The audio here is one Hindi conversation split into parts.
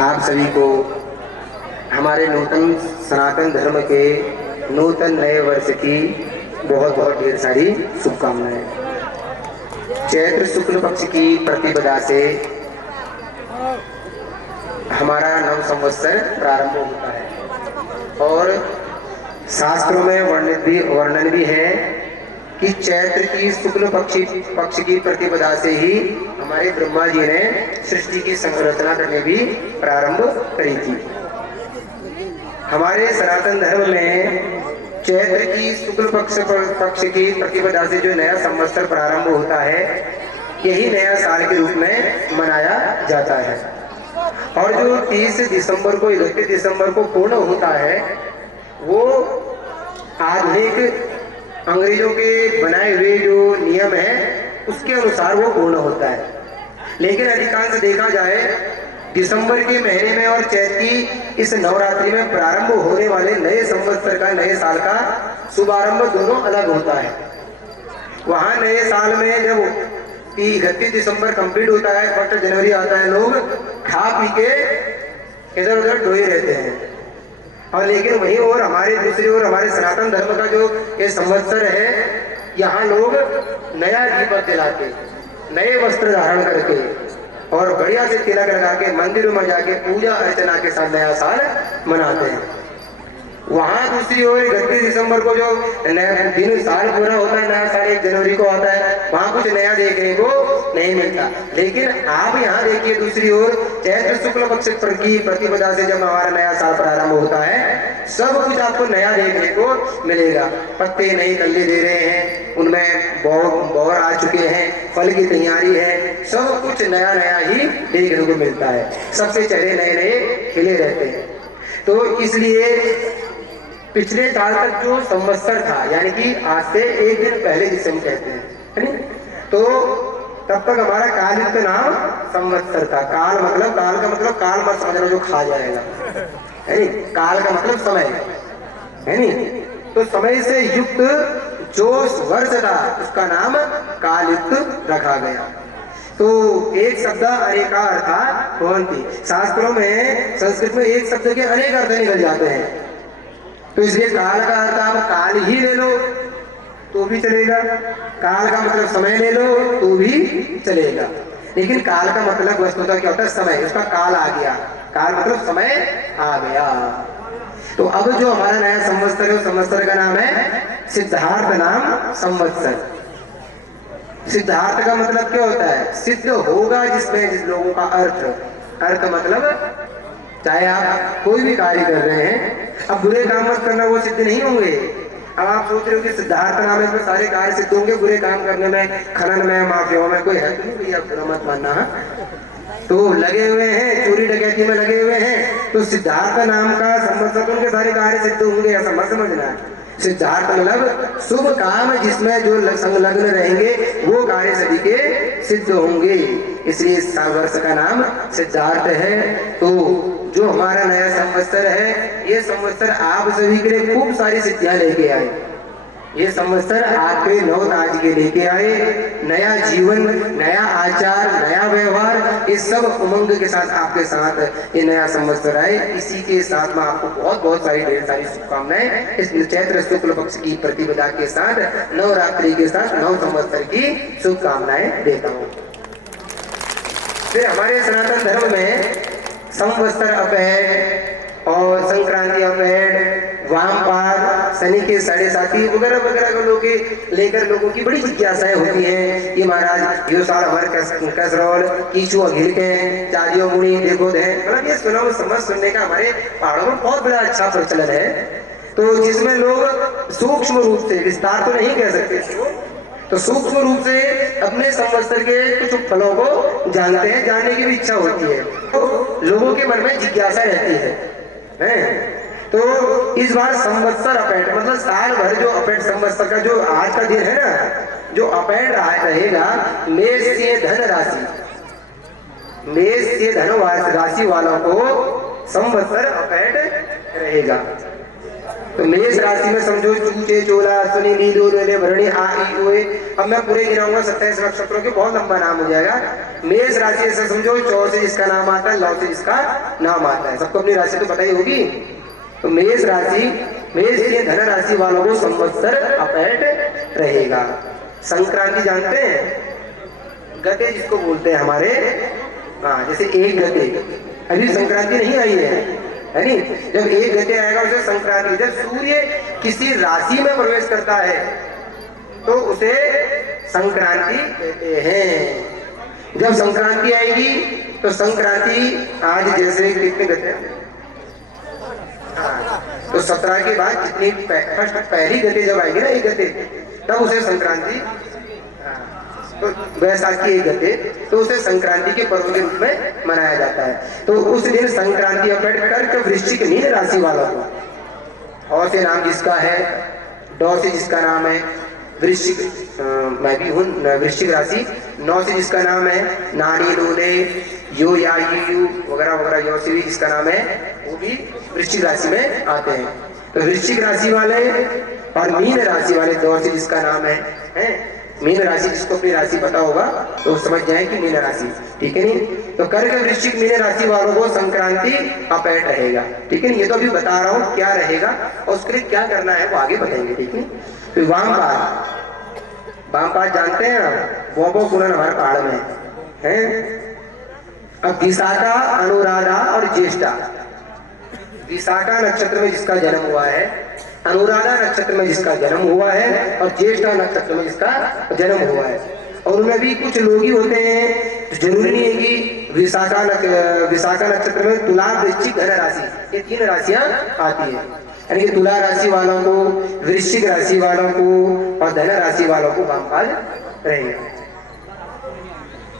आप सभी को हमारे नूतन सनातन धर्म के नूतन नए वर्ष की बहुत बहुत ढेर सारी शुभकामनाएं। चैत्र शुक्ल पक्ष की प्रतिपदा से हमारा नव संवत्सर प्रारंभ होता है और शास्त्रों में वर्णन भी है कि चैत्र की शुक्ल पक्ष की प्रतिपदा से ही हमारे ब्रह्मा जी ने सृष्टि की संरचना करने भी प्रारंभ करी थी। हमारे सनातन धर्म में चैत्र की शुक्ल पक्ष की प्रतिपदा से जो नया संवत्सर प्रारंभ होता है, यही नया साल के रूप में मनाया जाता है। और जो 30 दिसंबर को 31 दिसंबर को पूर्ण होता है, वो आधुनिक अंग्रेजों के बनाए हुए जो नियम है उसके अनुसार वो पूर्ण होता है। लेकिन अधिकांश देखा जाए दिसंबर के महीने में और चैत्र की इस नवरात्रि में प्रारंभ होने वाले नए संवत्सर का, नए साल का शुभारंभ दोनों अलग होता है। वहां नए साल में जब 31 दिसंबर कंप्लीट होता है, 1 जनवरी आता है, लोग खा पी के इधर उधर ढोए रहते हैं। और लेकिन वहीं और हमारे दूसरी ओर हमारे सनातन धर्म का जो ये संवत्सर है, यहाँ लोग नया दीपक जलाते, नए वस्त्र धारण करके और बढ़िया से तिलक लगा के मंदिरों में जाके पूजा अर्चना के साथ नया साल मनाते हैं। वहां दूसरी ओर 31 दिसंबर को जो दिन साल पूरा होता है, नया साल 1 जनवरी को आता है, वहां कुछ नया देखने को नहीं मिलता। लेकिन आप यहाँ देखिए दूसरी ओर चैत्र शुक्ल पक्ष की प्रतिपदा से जब हमारा नया साल प्रारंभ होता है, सब कुछ आपको नया देखने को मिलेगा। पत्ते नई कल्ली दे रहे हैं, उनमें बौर आ चुके हैं, फल की तैयारी है, सब कुछ नया नया ही देखने को मिलता है। सबके चेहरे नए नए खिले रहते हैं। तो इसलिए पिछले साल तक जो संवत्सर था, यानी कि आज से 1 दिन पहले जिसे हम कहते हैं, है नी? तो तब तक हमारा कालयुग का नाम संवत्सर था। काल का मतलब काल मत समझना जो खा जाएगा, है नी? काल का मतलब समय, है नी? तो समय से युक्त जो वर्ष था उसका नाम कालयुग रखा गया। तो एक शब्द अनेका अर्था भवन्ति। शास्त्रों में संस्कृत में एक शब्द के अनेक अर्थ निकल जाते हैं। तो इसलिए काल का अर्थ आप काल ही ले लो तो भी चलेगा, काल का मतलब समय ले लो तो भी चलेगा। लेकिन काल का मतलब वस्तुतः क्या होता है? समय। उसका काल आ गया, काल मतलब समय आ गया। तो अब जो हमारा नया संवत्सर है, संवत्सर का नाम है सिद्धार्थ नाम संवत्सर। सिद्धार्थ का मतलब क्या होता है? सिद्ध होगा जिसमें जिस लोगों का अर्थ मतलब चाहे आप कोई भी कार्य कर रहे हैं, अब बुरे काम मत करना, वो सिद्ध नहीं होंगे। अब आप सोच रहे हो कि सिद्धार्थ नाम है, इसमें सारे कार्य सिद्ध होंगे, बुरे काम करने में, खनन में, माफियाओं में कोई है तो नहीं भैया, बुरा मत मानना। तो लगे हुए हैं, चोरी डकैती में लगे हुए हैं, तो सिद्धार्थ नाम का संवत्सर उनके सारे कार्य सिद्ध होंगे, ऐसा मत समझना। सिद्धार्थ मतलब शुभ काम जिसमें जो संलग्न रहेंगे वो कार्य सभी के सिद्ध होंगे। इसलिए इस वर्ष का नाम सिद्धार्थ है। तो जो हमारा नया संवत्सर है, ये संवत्सर आप सभी के लिए खूब सारी सिद्धियां लेके आए। ये संवत्सर आपके नव ताज के लेके आए, नया जीवन, नया आचार, नया व्यवहार, इस सब उमंग के साथ आपके साथ ये नया संवत्सर आए। इसी के साथ में आपको बहुत बहुत सारी ढेर सारी शुभकामनाएं इस चैत्र शुक्ल पक्ष की प्रतिपदा के साथ, नवरात्रि के साथ, नव संवत्सर की शुभकामनाएं देता हूँ। फिर हमारे सनातन धर्म में संवत्सर अपहर और संक्रांति अपहर, वामपाद, शनि के 7.5 वगैरह वगैरह को लेकर लोगों की बड़ी जिज्ञासाएं होती हैं। ये महाराज यो साल हमारे कसरौल कीचू अघिर के चारियों मुनि देखो दे, मतलब ये सुनने का हमारे पहाड़ों में बहुत बड़ा अच्छा प्रचलन है। तो जिसमें लोग सूक्ष्म रूप से, विस्तार तो नहीं कह सकते, तो सूक्ष्म रूप से अपने संवत्सर के कुछ फलों को जानते हैं, जानने की भी इच्छा होती है, तो लोगों के मन में जिज्ञासा रहती है। तो इस बार संवत्सर अपैट मतलब साल भर जो अपैट संवत्सर का जो आज का दिन है ना, जो अपैट रहेगा, मेष से धन राशि, मेष से धन राशि वालों को संवत्सर अपैट रहेगा। तो मेष राशि में समझो चूचे, चोला, अश्विनी, नीलो, रेले, भरणी, आ, ई, ओ, ए। अब मैं पूरे गिनाऊंगा 27 नक्षत्रों के, बहुत लंबा नाम हो जाएगा। मेष राशि ऐसे समझो, चौ से जिसका नाम आता है, लौ से जिसका नाम आता है। सबको अपनी राशि तो पता ही होगी। तो मेष राशि, मेष के धन राशि वालों को संवत्सर अपेट रहेगा। संक्रांति जानते हैं, गते जिसको बोलते हैं हमारे, हाँ जैसे एक गते, अभी संक्रांति नहीं आई है नहीं, जब एक गते आएगा उसे संक्रांति। जब सूर्य किसी राशि में प्रवेश करता है तो उसे संक्रांति कहते हैं। जब संक्रांति आएगी तो संक्रांति आज जैसे कितने गते, हाँ तो 17 के बाद जितनी फर्स्ट पहली गते जब आएगी ना, एक गते, तब उसे संक्रांति, तो वैसाखी एक गते, तो उसे संक्रांति के पर्व के रूप में मनाया जाता है। तो उस दिन संक्रांति अपेट कर वृश्चिक मीन राशि वाला को, और से नाम जिसका है, डॉ से जिसका नाम है वृश्चिक, मैं भी हूँ वृश्चिक राशि, नौ से जिसका नाम है नानी, लोले, यो, या, यू वगैरह वगैरह, यो से भी जिसका नाम है, वो भी वृश्चिक राशि में आते हैं। तो वृश्चिक राशि वाले और मीन राशि वाले, दो से जिसका नाम है मीन राशि, जिसको अपनी राशि पता होगा तो समझ जाए कि मीन राशि, ठीक है नहीं। तो कर्क, वृश्चिक, मीन राशि वालों को संक्रांति अपेट रहेगा, ठीक है नहीं। ये तो अभी बता रहा हूँ क्या रहेगा और उसके लिए क्या करना है वो आगे बताएंगे, ठीक है। तो वामपाद, वामपाद जानते हैं आप, वो पूर्ण हमारे पहाड़ में है। अब विशाखा, अनुराधा और ज्येष्ठा, विशाखा नक्षत्र में जिसका जन्म हुआ है, अनुराधा नक्षत्र में जिसका जन्म हुआ है और ज्येष्ठा नक्षत्र में जिसका जन्म हुआ है, और उनमें भी कुछ लोग ही होते हैं, तो जरूरी नहीं है कि विशाखा नक्षत्र में तुला, वृश्चिक, धन राशि, ये 3 राशियां आती है। यानी कि तुला राशि वालों को, वृश्चिक राशि वालों को और धन राशि वालों को वामपाद रहेगा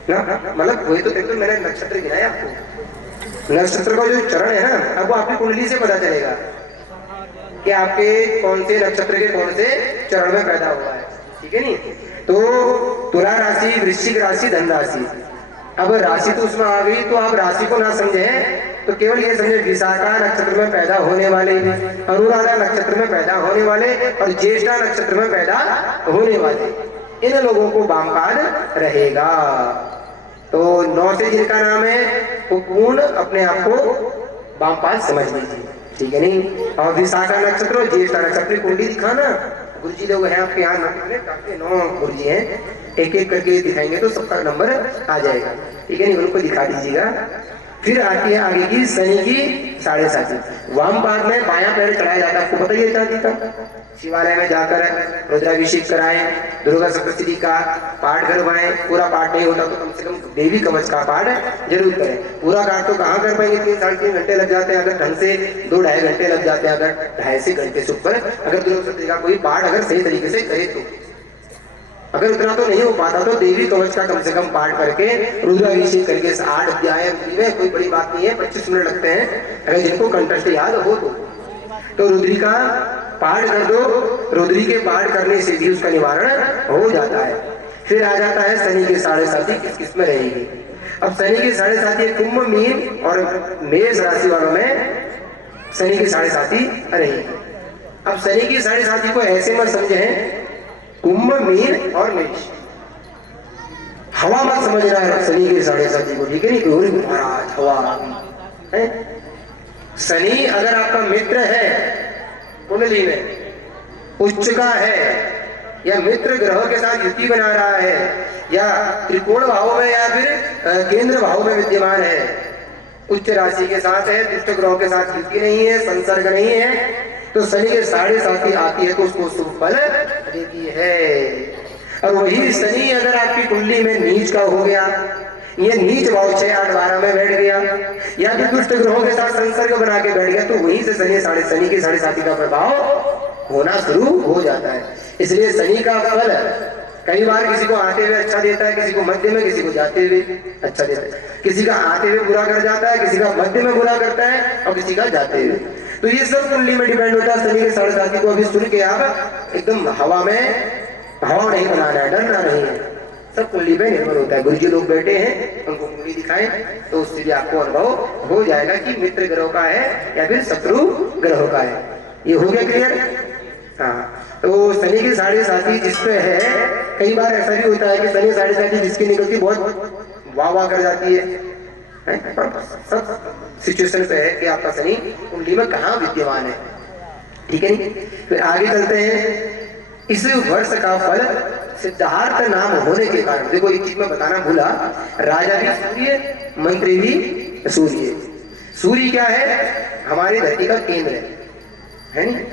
ना। मतलब वही तो देखो, मैंने नक्षत्र गिनाया आपको, नक्षत्र का जो चरण है ना, अब वो आपकी कुंडली से पता चलेगा कि आपके कौन से नक्षत्र के कौन से चरण में पैदा हुआ है, ठीक है नहीं। तो तुला राशि, वृश्चिक राशि, धन राशि, अब राशि तो उसमें आ गई, तो आप राशि को ना समझे तो केवल ये समझे विशाखा नक्षत्र में पैदा होने वाले, अनुराधा नक्षत्र में पैदा होने वाले और ज्येष्ठा नक्षत्र में पैदा होने वाले, इन लोगों को वामपाद रहेगा। तो 9 से जिनका नाम है वो पूर्ण अपने आप को वामपाद समझ लीजिए, ठीक है नहीं। और विशाखा नक्षत्र और ज्येष्ठा नक्षत्र, कुंडली दिखाना, गुरुजी लोग हैं आपके यहाँ, काफी 9 गुरुजी हैं, एक एक करके दिखाएंगे तो सबका नंबर आ जाएगा, ठीक है नहीं, उनको दिखा दीजिएगा। फिर आती है आगे की शनि की 7.5, वामपाद में बायां पैर चढ़ाया जाता है, आपको पता ही है चांदी का। शिवालय में जाकर रुद्राभिषेक कराएं, दुर्गा सप्तशती का पाठ करवाएं, पूरा पाठ नहीं होता तो कम से कम देवी कवच का पाठ जरूर करें। पूरा पाठ तो कहाँ कर पाएंगे, 3-3.5 घंटे लग जाते हैं, अगर ढंग से 2-2.5 घंटे लग जाते हैं, अगर 2.5 से घंटे से ऊपर अगर दुर्गा सप्तशती का कोई पाठ अगर सही तरीके से करे तो। अगर इतना तो नहीं हो पाता तो देवी कवच का कम से कम पाठ करके रुद्राभिषेक करके 8 अध्याय में, कोई बड़ी बात नहीं है, 25 मिनट लगते हैं, अगर जिनको कंठस्थ याद हो तो रुद्री का पाठ कर दो। रुद्री के पाठ करने से भी उसका निवारण हो जाता है। फिर आ जाता है शनि के 7.5 किस किस में रहेगी। अब शनि के 7.5 कुंभ, मीन और मेष राशि वालों में शनि की 7.5 रहेगी। अब शनि की 7.5 को ऐसे मत समझे कुंभ, मीन और मेष, हवा मत समझना है शनि की 7.5 को, ठीक है नहीं, महाराज हवा है। शनि अगर आपका मित्र है कुंडली में, उच्च का है या मित्र ग्रह के साथ युति बना रहा है या त्रिकोण भाव में या फिर केंद्र भाव में विद्यमान है, उच्च राशि के साथ है, दुष्ट ग्रहों के साथ युति नहीं है, संसर्ग नहीं है, तो शनि के 7.5 आती है तो उसको शुभ फल देती है। और वही शनि अगर आपकी कुंडली में नीच का हो गया, ये नीच भाव 6, 8, 12 में बैठ गया या फिर दुष्ट ग्रहों के साथ संसर्ग बना के बैठ गया, तो वहीं से शनि की 7.5 का प्रभाव होना शुरू हो जाता है। इसलिए शनि का फल कई बार किसी को आते हुए अच्छा देता है, किसी को मध्य में, किसी को जाते हुए अच्छा देता है, किसी का आते हुए बुरा कर जाता है, किसी का मध्य में बुरा करता है और किसी का जाते हुए। तो ये सब कुंडली में डिपेंड होता है। शनि के 7.5 को अभी सुन के आप एकदम हवा नहीं बनाना है, डरना नहीं है, सब कुंडली पे निर्भर होता है। गुरुजी लोग बैठे हैं, उनको कुंडली दिखाएं तो उससे भी आपको अनुभव हो जाएगा कि मित्र ग्रह का है या फिर शत्रु ग्रह का है। ये हो गया क्लियर? हाँ, तो शनि की साढ़े साथी जिस पे है, कई बार ऐसा भी होता है कि शनि साढ़े साथी जिसकी निकलती बहुत वाह वाह कर जाती है, पर सब सिचुएशन पे है कि आपका शनि कुंडली में कहाँ विद्यमान है। ठीक है नहीं? फिर आगे चलते हैं। इस वर्ष का फल सिद्धार्थ नाम होने के कारण, देखो एक चीज मैं बताना भूला, राजा भी सूर्य, मंत्री भी सूर्य। सूर्य क्या है? हमारी धरती का केंद्र है नहीं?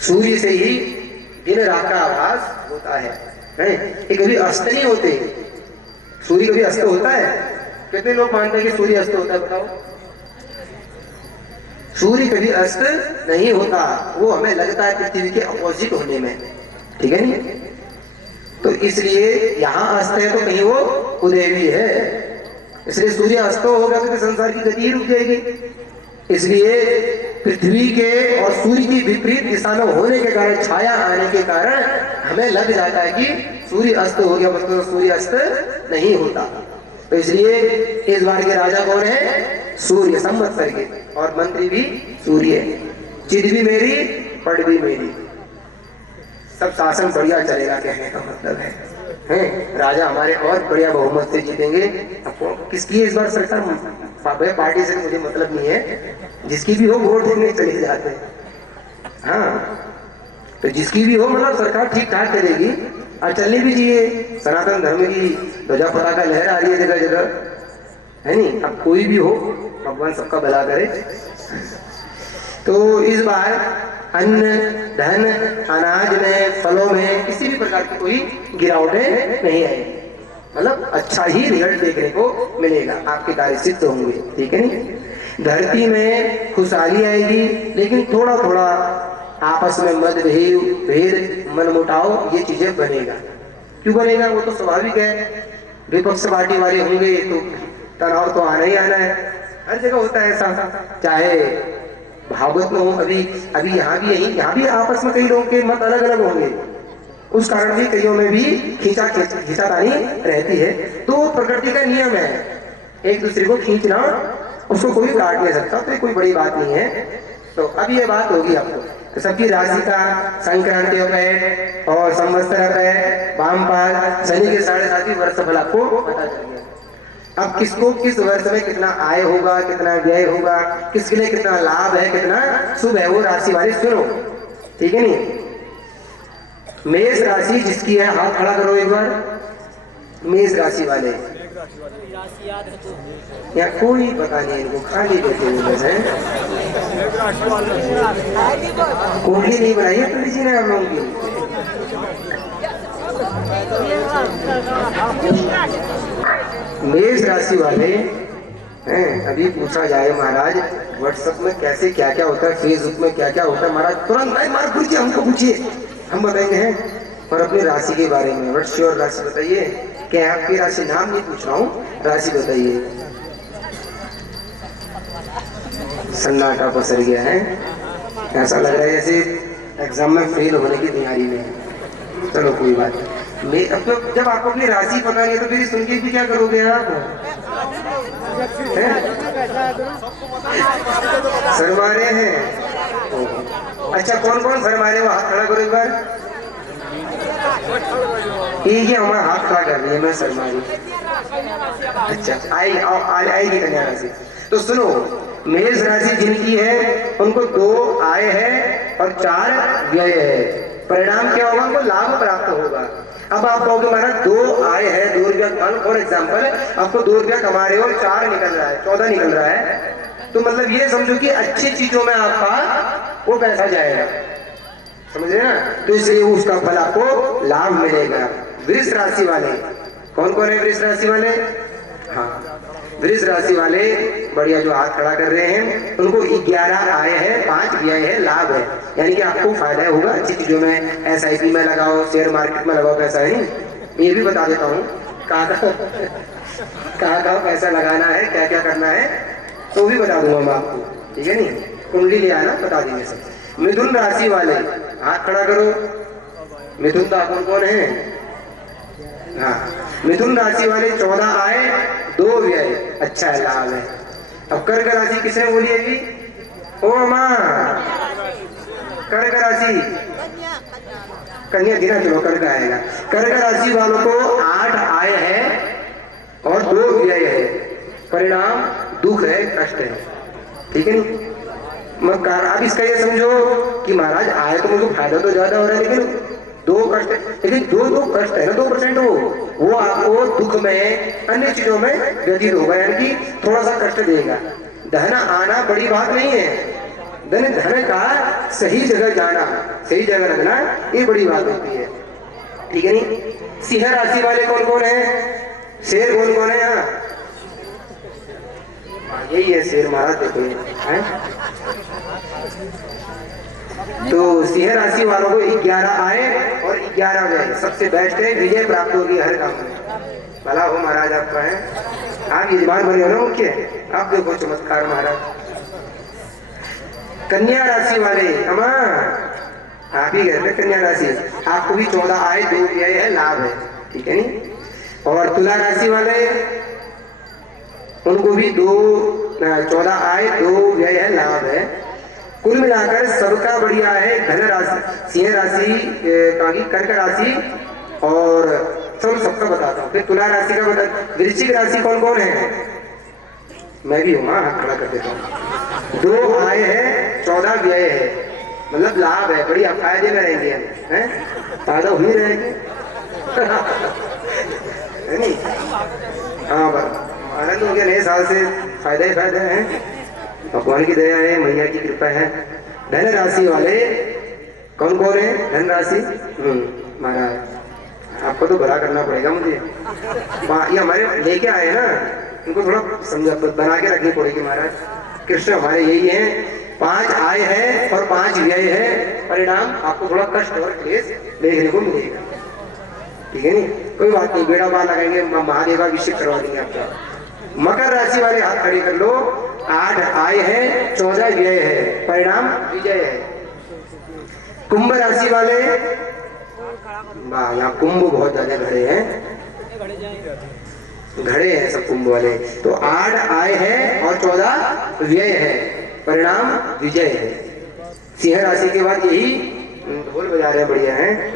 सूर्य से ही दिन रात का आभास होता है, ये कभी अस्त नहीं होते। सूर्य कभी अस्त होता है? कितने लोग मानते हैं कि सूर्य अस्त होता है? बताओ। सूर्य कभी अस्त नहीं होता, वो हमें लगता है पृथ्वी के अपोजिट होने में। ठीक है नहीं? तो इसलिए यहाँ अस्त है तो कहीं वो उदय भी है, इसलिए सूर्य अस्त होगा तो संसार की गति ही रुक जाएगी। इसलिए पृथ्वी के और सूर्य की विपरीत दिशा में होने के कारण, छाया आने के कारण हमें लग जाता है कि सूर्य अस्त हो गया, मतलब सूर्य अस्त नहीं होता। तो इसलिए इस बार के राजा कौन है? सूर्य, संवत्सर के, और मंत्री भी सूर्य। चित भी मेरी, पढ़ भी मेरी, सब शासन बढ़िया चलेगा कहने का मतलब है, राजा हमारे और बढ़िया बहुमत से जीतेंगे। आपको किसकी है इस बार सरकार? पार्टी से मुझे मतलब नहीं है, जिसकी भी हो वोट देने चले जाते हैं। हाँ, तो जिसकी भी हो मतलब सरकार ठीक ठाक करेगी और चलनी भी चाहिए। सनातन धर्म की ध्वजा पताका लहर आ रही है जगह जगह, है नहीं? अब कोई भी हो, भगवान सबका भला करे। तो इस बार अन्न, धन, अनाज में, फलों में किसी भी प्रकार की कोई गिरावटें नहीं आएगी, मतलब अच्छा ही रिजल्ट देखने को मिलेगा, आपके कार्य सिद्ध होंगे। ठीक है नहीं? धरती में खुशहाली आएगी, लेकिन थोड़ा थोड़ा आपस में मतभेद, भेद, मनमुटाव, ये चीजें बनेगा। क्यों बनेगा? वो तो स्वाभाविक है, विपक्ष पार्टी वाले होंगे तो तनाव तो आना ही आना है, हर जगह होता है ऐसा, चाहे भागवत में हो। अभी यहाँ भी यही, यहाँ भी आपस में कई लोगों के मत अलग अलग होंगे, उस कारण भी कईयों में भी खींचातानी रहती है। तो प्रकृति का नियम है, एक दूसरे को खींचना, उसको कोई काट नहीं सकता, तो कोई बड़ी बात नहीं है। तो अब ये बात होगी आपको, तो सबकी राशि का संक्रांति पे और संवत्सर पे, वामपाल, शनि के साढ़े साथी वर्ष फल आपको पता चल गया। अब किसको किस वर्ष में कितना आय होगा, कितना व्यय होगा, किसके लिए कितना लाभ है, कितना शुभ है, वो राशि वाले सुनो। ठीक है नहीं? मेष राशि जिसकी है, हाथ खड़ा करो एक बार। मेष राशि वाले, या कोई पता नहीं इनको, खाली बैठे हुए हैं। कुंडली नहीं बनाई है पंडित जी ने आप लोगों की? मेष राशि वाले हैं, अभी पूछा जाए महाराज व्हाट्सएप में कैसे क्या क्या होता है, फेसबुक में क्या क्या होता है, महाराज तुरंत नहीं मार पूछिए, हमको पूछिए, हम बताएंगे हैं। और अपनी राशि के बारे में व्हाट्स योर राशि बताइए। क्या आपकी राशि? नाम नहीं पूछ रहा हूँ, राशि बताइए। सन्नाटा पसर गया है, ऐसा लग रहा है जैसे एग्जाम में फेल होने की तैयारी में। चलो कोई बात नहीं, अपने जब आपको अपनी राशि पता नहीं है तो फिर सुन के भी क्या करोगे आप? शर्मारे हैं? अच्छा, कौन कौन शर्मारे हो? हाथ खड़ा करो एक बार। ये हमारा हाथ खड़ा कर रही है, मैं शर्मारी। अच्छा, आएगी कन्या राशि। तो सुनो, मेष राशि जिनकी है उनको 2 आय है और 4 व्यय है। परिणाम क्या होगा? उनको लाभ प्राप्त होगा। अब आप कहोगे महाराज 2 आय है, 2 रुपया, फॉर एग्जाम्पल आपको 2 रुपया कमा रहे हो और 4 निकल रहा है, 14 निकल रहा है, तो मतलब ये समझो कि अच्छी चीजों में आपका वो पैसा जाएगा, समझ रहे ना? तो इसलिए उसका फल आपको लाभ मिलेगा। वृष राशि वाले, कौन कौन है वृष राशि वाले? हाँ, वृष राशि वाले बढ़िया जो हाथ खड़ा कर रहे हैं, उनको 11 आय है, 5 व्यय है, लाभ है, यानी कि आपको फायदा होगा अच्छी चीजों में। SIP में लगाओ, शेयर मार्केट में लगाओ पैसा, है नहीं? ये भी बता देता हूँ कहाँ पैसा लगाना है, क्या क्या करना है, तो भी बता दूंगा मैं आपको। ठीक है नहीं? कुंडली ले आना, बता देंगे सब। मिथुन राशि वाले हाथ खड़ा करो। मिथुन का कौन कौन है? हाँ, मिथुन राशि वाले 14 आए, 2 व्यय, अच्छा लाभ है। अब कर्क राशि किसने बोली है? ओ माँ, कर्क राशि, कन्या गिना चलो कर्क आएगा। कर्क राशि वालों को 8 आय है और 2 व्यय है, परिणाम दुख है, कष्ट है। ठीक है नहीं? अब इसका ये समझो कि महाराज आय तो मुझे फायदा तो ज्यादा हो रहा है, लेकिन 2 कष्ट, लेकिन 2 कष्ट है ना, 2% वो आपको दुख में अन्य चीजों में व्यतीत होगा, यानी कि थोड़ा सा कष्ट देगा। धन आना बड़ी बात नहीं है, धन का सही जगह जाना, सही जगह रखना, ये बड़ी बात होती है। ठीक है नहीं? सिंह राशि वाले कौन कौन है? शेर कौन कौन है यहाँ? यही है शेर महाराज, देखो ये तो सिंह राशि वालों को 11 आए और 11 व्यय, सबसे बेस्ट है, विजय प्राप्त होगी हर काम में। भला हो महाराज आपका है, आप यजमान बने हो ना मुख्य, आप देखो चमत्कार महाराज। कन्या राशि वाले अमा आप ही कहते कन्या राशि, आपको भी 14 आए 2 व्यय है, लाभ है। ठीक है नहीं? और तुला राशि वाले उनको भी 14 आए 2 व्यय है, लाभ है। कुल मिलाकर सबका बढ़िया है। धन राशि, सिंह राशि, कर्क राशि और सबका बताता हूँ। फिर तुला राशि का बता, वृश्चिक राशि कौन कौन है? मैं भी हूँ, हाथ खड़ा कर देता हूँ। 2 आय है 14 व्यय है, मतलब लाभ है, बढ़िया फायदे में रहेंगे हम, हैं? फायदा हुई रहेंगे है नहीं? हाँ आनंद हो गया, नए साल से फायदे ही फायदे हैं, भगवान की दया है, मैया की कृपा है। धन राशि वाले कौन कौन है? धन राशि महाराज आपको तो भला करना पड़ेगा मुझे, ये हमारे लेके आए ना, इनको थोड़ा समझा बना के रखनी पड़ेगी महाराज। कृष्ण हमारे यही है, 5 आय है और 5 व्यय है, परिणाम आपको थोड़ा कष्ट और क्लेश देखने को मिलेगा। ठीक है नहीं? कोई बात नहीं, बेड़ा पार लगाएंगे, महादेवाभिषेक करवा देंगे आपका। मकर राशि वाले हाथ खड़े कर लो, 8 आय है 14 व्यय है, परिणाम विजय है। कुंभ राशि वाले, यहाँ कुंभ बहुत ज्यादा घड़े हैं, घड़े हैं सब कुंभ वाले, तो 8 आय है और 14 व्यय है, परिणाम विजय है। सिंह राशि के बाद यही ढोल बजा रहे हैं, बढ़िया है।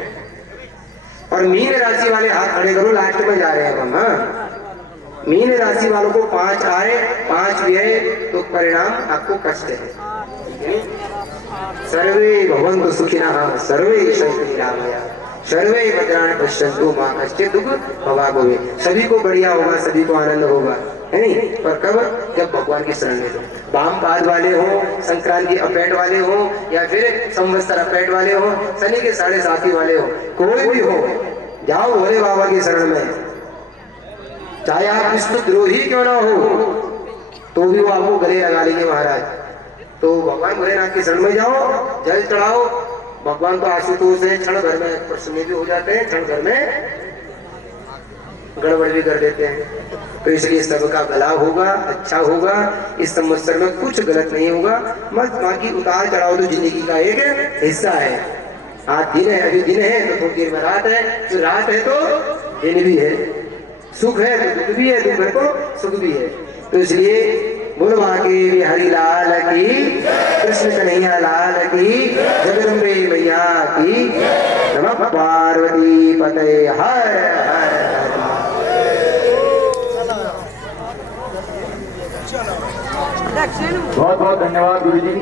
और मीन राशि वाले हाथ खड़े करो, लास्ट में जा रहे हैं हम। हाँ, मीन राशि वालों को 5 आए 5 व्यय, तो परिणाम आपको कष्ट है। सर्वे भवन्तु सुखिनः, सर्वे सन्तु निरामया, सर्वे भद्राणि पश्यन्तु मा कश्चित् दुःखभाग् भवेत्। सभी को बढ़िया होगा, सभी को आनंद होगा, है नहीं? पर कब? जब भगवान की शरण में हो। वाम पाद वाले हो, संक्रांति अपेट वाले हो, या फिर संवत्सर अपेट वाले हो, शनि के 7.5 वाले हो, कोई भी हो, जाओ भोले बाबा की शरण में। चाहे आप विष्णु द्रोही क्यों ना हो, तो भी वो आपको गले लगा लेंगे महाराज। तो भगवान भोलेनाथ की शरण में जाओ, जल चढ़ाओ, भगवान तो आशुतोष है, क्षण भर में प्रसन्न भी हो जाते हैं, क्षण भर में गड़बड़ भी कर देते हैं। तो इसलिए सबका भला होगा, अच्छा होगा, इस संवत्सर में कुछ गलत नहीं होगा। बस बाकी उतार चढ़ाओ तो जिंदगी का एक हिस्सा है। आज दिन है, अभी दिन है तो थोड़ी देर में रात है, तो रात है तो दिन भी है, सुख है तो दुख भी है, दुख है तो सुख भी है। तो इसलिए बोलो बाकी बिहारी लाल की, कृष्ण कन्हैया लाल की, जगदम्बे मैया की, नमः पार्वती पते हर हर। बहुत बहुत धन्यवाद गुरु जी।